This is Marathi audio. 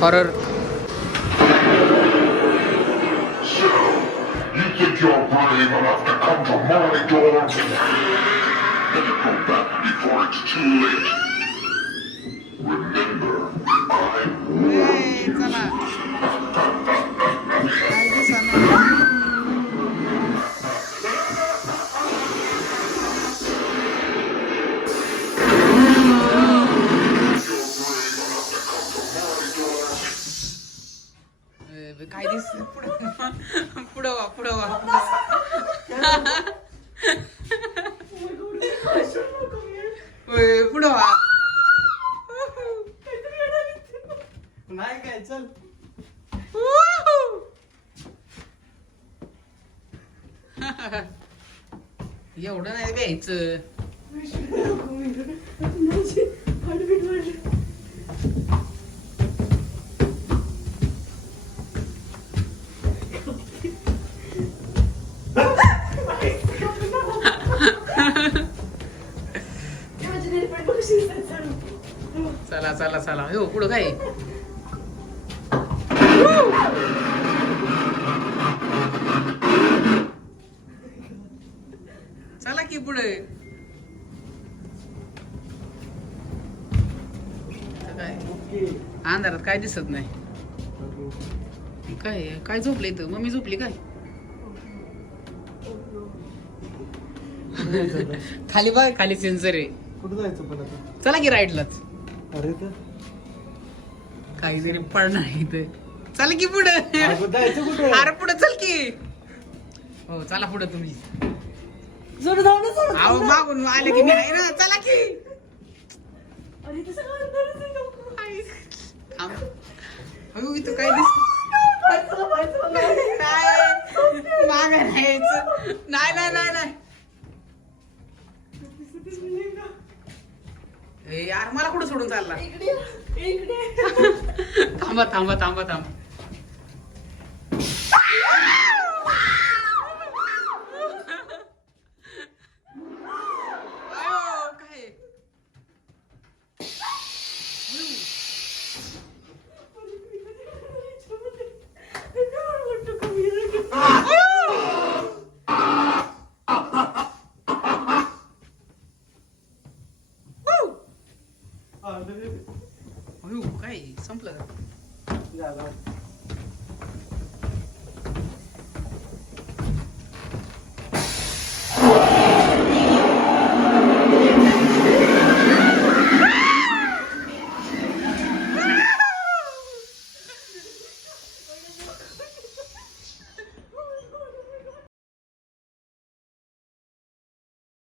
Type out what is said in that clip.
Horror. So, you think you're brave enough to come to my door? Then go back before it's too late. Remember, I'm ए, चला काय दिसना. काय दिस पुढं वा पुढं वा. पुढं वा. नाही काय चल. एवढं नाही घ्यायचं. चला चला चला. हो पुढं काय. चला की पुढे. काय अंधारात काय दिसत नाही. काय काय झोपले इथं. मम्मी झोपली काय. खाली बघ खाली सेन्सर आहे. कुठं जायचं पण आता. चला की राईटलाच. अरे तर काहीतरी पडणार इथं. चला की पुढं. अगं जायचं कुठे. अरे पुढं चल की. हो चला पुढं तुम्ही. जोर जाऊ ना सोड. अहो मागून आले की मी आहे ना. चला की. अरे तसं अंधारच आहे नको. थांब. अहो इथं काय दिसत माग नाही नाही नाही नाही. ए यार मला कुठं सोडून चालला. थांबा थांबा थांबा थांबा. अयो, काय अयो, काय संपलं का. झालं.